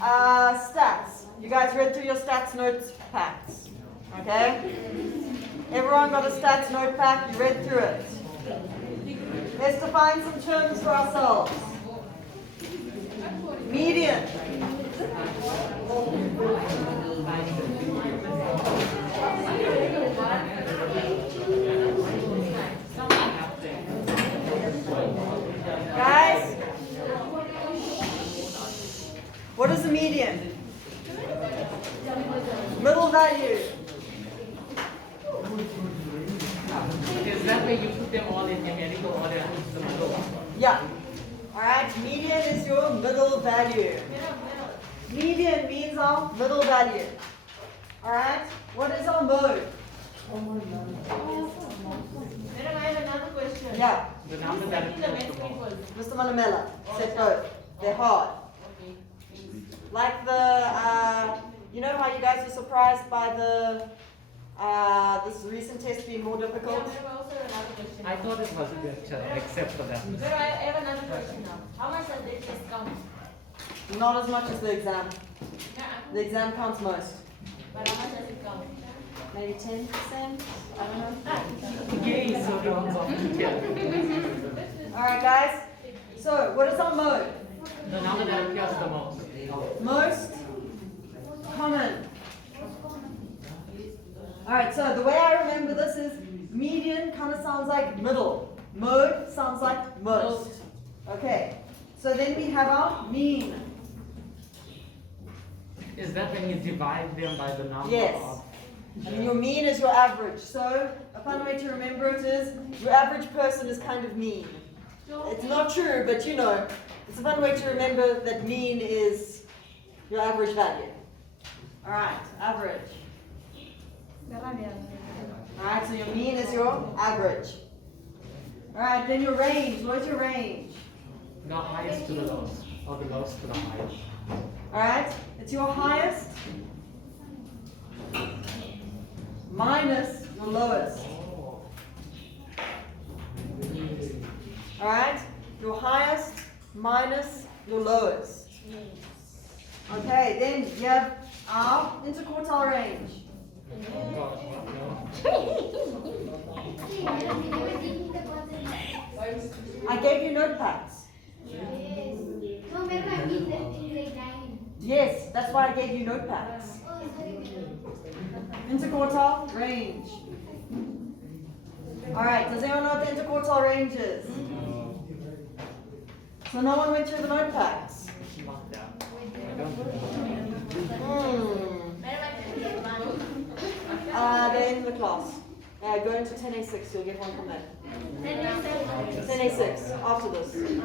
Stats. You guys read through your stats notes packs. Okay? Everyone got a stats note pack? You read through it. Let's define some terms for ourselves. Median. Guys, what is the median? Middle value. Is that where you put them all in numerical order? The middle? Yeah. Alright, median is your middle value. Median means our middle value. Alright, what is our mode? Madam, I have another question. Yeah, The number that Who's setting the best people? Mr. Manamela said both. They're hard. Okay. Like the, you know how you guys were surprised by the, this recent test being more Yeah, difficult? madam, I also have another question. I thought it was good, except for that. Madam, I have another question now. How much does this test count? Not as much as the exam. Yeah. The exam counts most. But how much does it count? Maybe 10%? I don't know. Yay, so rounds of detail. Alright guys, so what is our mode? The number that appears the most. Most common. Alright, so the way I remember this is median kind of sounds like middle. Mode sounds like most. Okay, so then we have our mean. Is that when you divide them by the number Yes. of? And your mean is your average. So a fun way to remember it is your average person is kind of mean. It's not true, but you know, it's a fun way to remember that mean is your average value. Alright, average. Alright, so your mean is your average. Alright, then your range. What is your range? The highest to the lowest, or the lowest to the highest. Alright, it's your highest minus your lowest. Alright, your highest minus your lowest. Okay, then you have our interquartile range. I gave you notepads. Yes, that's why I gave you notepads. Interquartile range. Alright, does anyone know what the interquartile range is? So no one went through the notepads. They're in the class. Go into 10A6, you'll get one from there. 10A6, after this.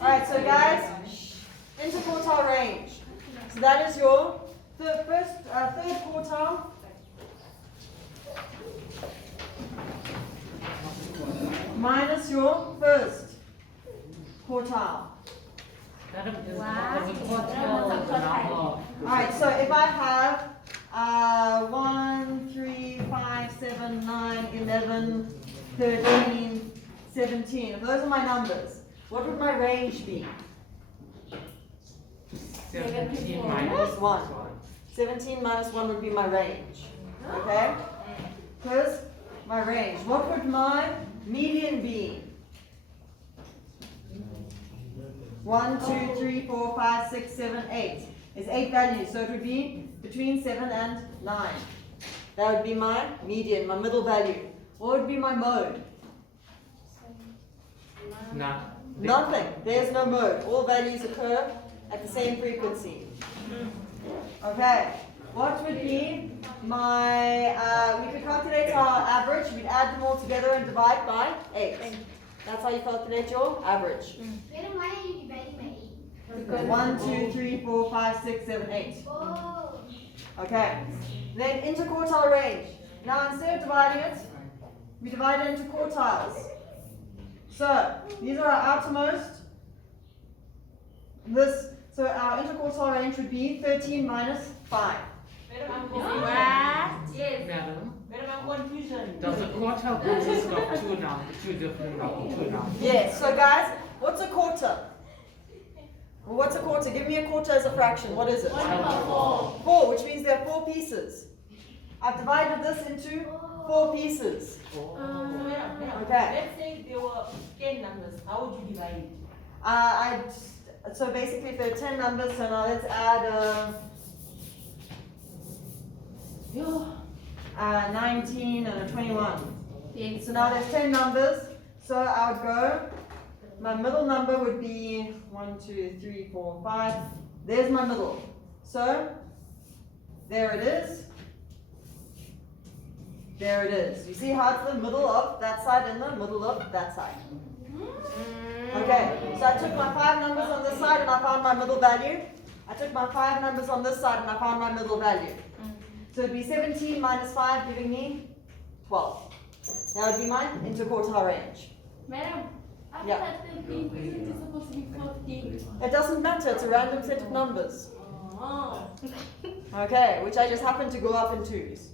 Alright, so guys, interquartile range. So that is your third quartile. Minus your first quartile. That is the quartile of the number of. Alright, so if I have 1, 3, 5, 7, 9, 11, 13, 17, if those are my numbers, what would my range be? 17 Minus minus 1. 17 minus 1 would be my range. Okay? Because my range. What would my median be? 1, 2, 3, 4, 5, 6, 7, 8. Is 8 values, so it would be between 7 and 9. That would be my median, my middle value. What would be my mode? No. Nothing. There's no mode. All values occur at the same frequency. Okay. What would be my, we could calculate our average. We'd add them all together and divide by 8. That's how you calculate your average. Why are you dividing by 8? 1, 2, 3, 4, 5, 6, 7, 8. Oh. Okay. Then interquartile range. Now instead of dividing it, we divide it into quartiles. So these are our outermost. So our interquartile range would be 13 minus 5. Madam, I'm What? confused. Yes. Madam, Madam, I'm confusion. does a quartile consist of two different numbers? Yes. So guys, what's a quarter? Well, what's a quarter? Give me a quarter as a fraction. What is it? 1/4. 4, which means there are 4 pieces. I've divided this into 4 pieces. Okay. Let's say there were 10 numbers. How would you divide it? So basically, if there are 10 numbers, so now let's add 19 and a 21. So now there's 10 numbers. So I would go, my middle number would be 1, 2, 3, 4, 5. There's my middle. So there it is. There it is. You see how it's the middle of that side and the middle of that side. Okay, so I took my 5 numbers on this side and I found my middle value. I took my 5 numbers on this side and I found my middle value. So it would be 17 minus 5 giving me 12. That would be my interquartile range. Madam, after Yeah. that 13, isn't it supposed to be 14? It doesn't matter, it's a random set of numbers. Oh. Okay, which I just happen to go up in 2s.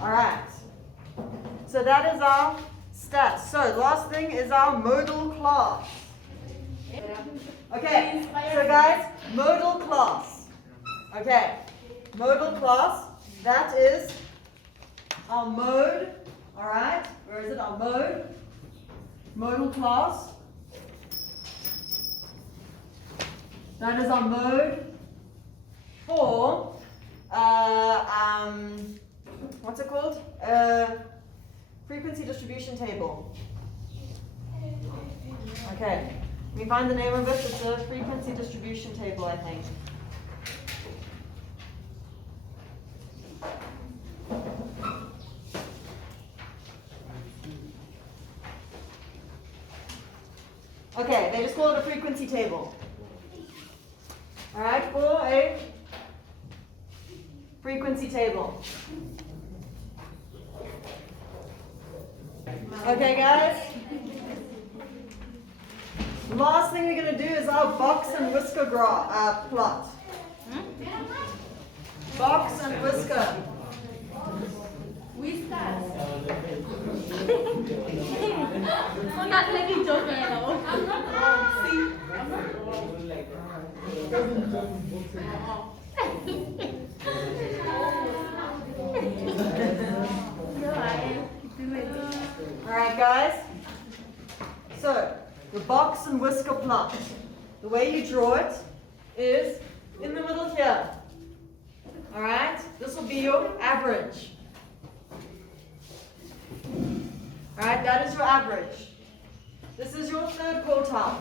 Alright. So that is our stats. So the last thing is our modal class. Okay, so guys, modal class. Okay, modal class, that is our mode. Alright, where is it? Our mode. Modal class. That is our mode for what's it called? Frequency distribution table. Okay. Let me find the name of it. It's a frequency distribution table, I think. Okay, they just call it a frequency table. Alright, for a frequency table. Okay, guys? Last thing we're going to do is our box and whisker plot. Box and whisker. I'm not making joke at all. I'm not see. Alright, guys? So, the box and whisker plot. The way you draw it is in the middle here. Alright? This will be your average. Alright, that is your average. This is your third quartile.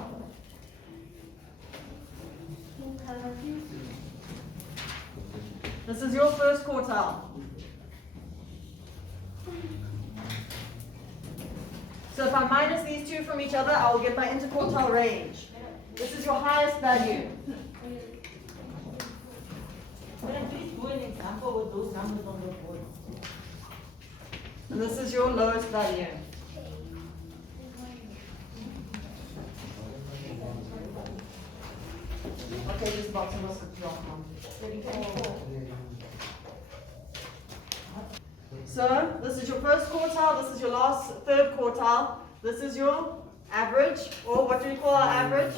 This is your first quartile. So if I minus these two from each other, I will get my interquartile range. This is your highest value. Madam, please do an example with those numbers on the board. And this is your lowest value. Okay, this box and whisker plot. So this is your first quartile, this is your third quartile, this is your average, or what do we call our average?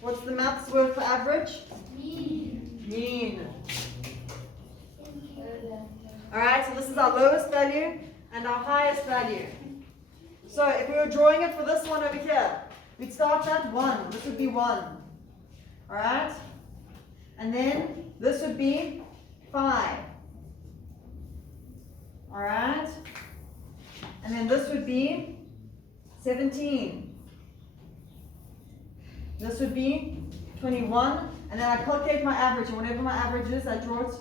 What's the maths word for average? Mean. Alright, so this is our lowest value and our highest value. So if we were drawing it for this one over here, we'd start at 1. This would be 1. Alright? And then this would be 5. Alright? And then this would be 17. This would be 21. And then I calculate my average. And whatever my average is, I draw it.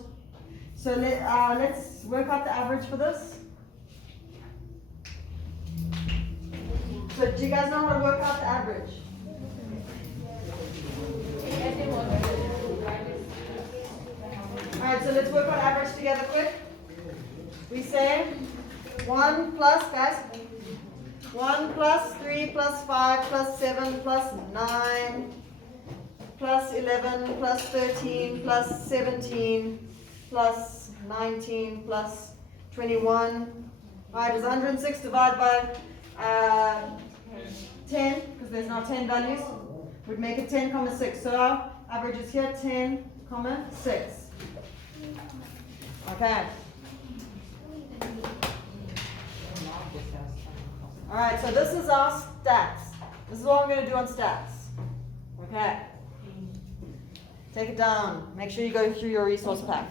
So let's work out the average for this. So do you guys know how to work out the average? Alright, so let's work out average together quick. We say 1 plus, guys, 1 plus 3 plus 5 plus 7 plus 9 plus 11 plus 13 plus 17 plus 19 plus 21. Alright, is 106 divided by 10, because there's now 10 values. would make it 10,6. So our average is here 10,6. Okay. Alright, so this is our stats. This is what I'm going to do on stats. Okay. Take it down. Make sure you go through your resource pack.